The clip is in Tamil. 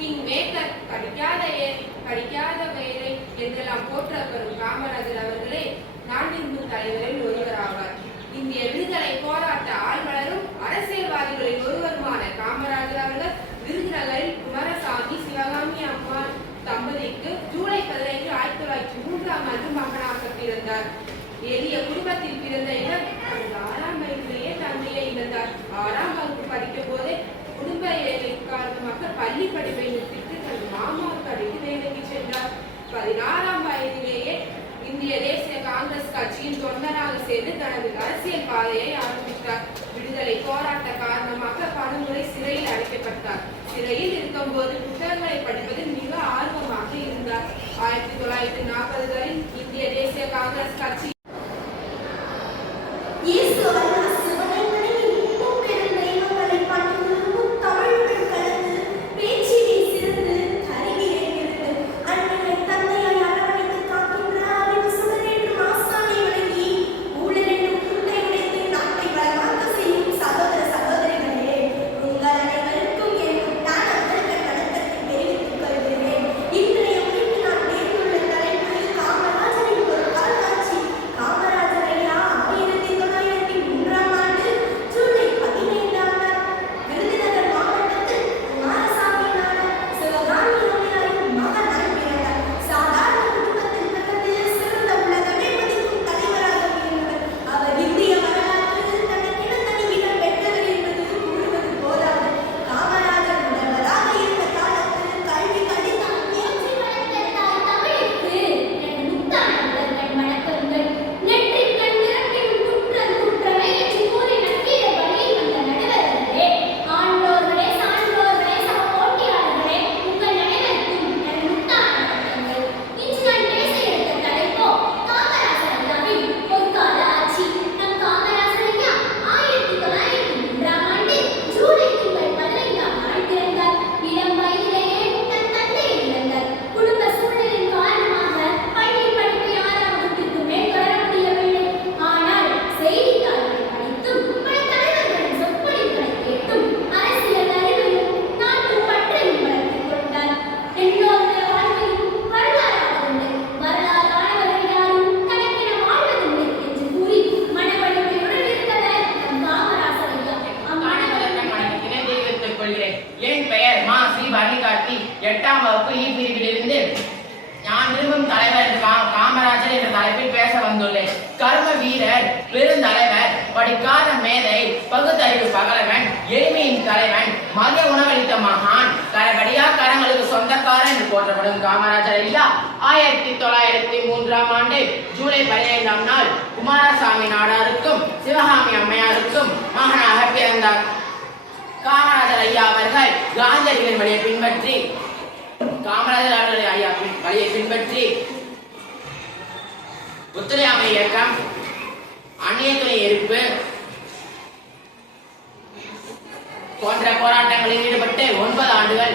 பின் மேக்கர் படிக்காத படிக்காத வேலை என்றெல்லாம் போற்றப்படும் காமராஜர் அவர்களே நாட்டிற்கு தலைவரில் ஒருவராவார். இந்த விடுதலை போராட்ட ஆள்வலரும் அரசியல்வாதிகளில் ஒருவருமான காமராஜர் அவர்கள் விருதுநகரில் குமரசாமி சிவகாமி அம்மா தம்பதிக்கு ஜூலை பதினைந்து ஆயிரத்தி தொள்ளாயிரத்தி மூன்றாம் ஆண்டு மகனாக பிறந்தார். எளிய கட்சியின் தொண்டராக சேர்ந்து தனது அரசியல் பாதையை ஆரம்பித்தார். விடுதலை போராட்ட காரணமாக பலமுறை சிறையில் அடைக்கப்பட்டார். சிறையில் இருக்கும் போது புத்தகங்களை படிப்பதில் மிக ஆர்வமாக இருந்தார். ஆயிரத்தி தொள்ளாயிரத்தி நாற்பதுகளில் இந்திய தேசிய காங்கிரஸ் கட்சி வழிகாட்டி எட்டாம் வகுப்பு ஈ பிரிவிலிருந்து நான் விரும்பும் தலைவர் காமராஜர் என்ற தலைப்பில் பேச வந்துள்ளேன். கர்ம வீரர் பெருந்தலைவர் படிக்காத மேதை பகுத்தறிவு பகலவன் எளிமையின் தலைவன் மதிய உணவளித்த மகான் கரகடியா கரங்களுக்கு சொந்தக்காரன் என்று போற்றப்படும் காமராஜர் ஐயா ஆயிரத்தி தொள்ளாயிரத்தி மூன்றாம் ஆண்டு ஜூலை பதினைந்தாம் நாள் குமாரசாமி நாடாருக்கும் சிவகாமி அம்மையாருக்கும் மகனாக பிறந்தார். காமராஜர் காமராஜர் ஐயா அவர்கள் காந்தியடிகளின் வழியை பின்பற்றி காமராஜர் அவர்கள் ஐயா வழியை பின்பற்றி ஒத்துழையாமை இயக்கம் அந்நியத்துறை எதிர்ப்பு போன்ற போராட்டங்களில் ஈடுபட்டு ஒன்பது ஆண்டுகள்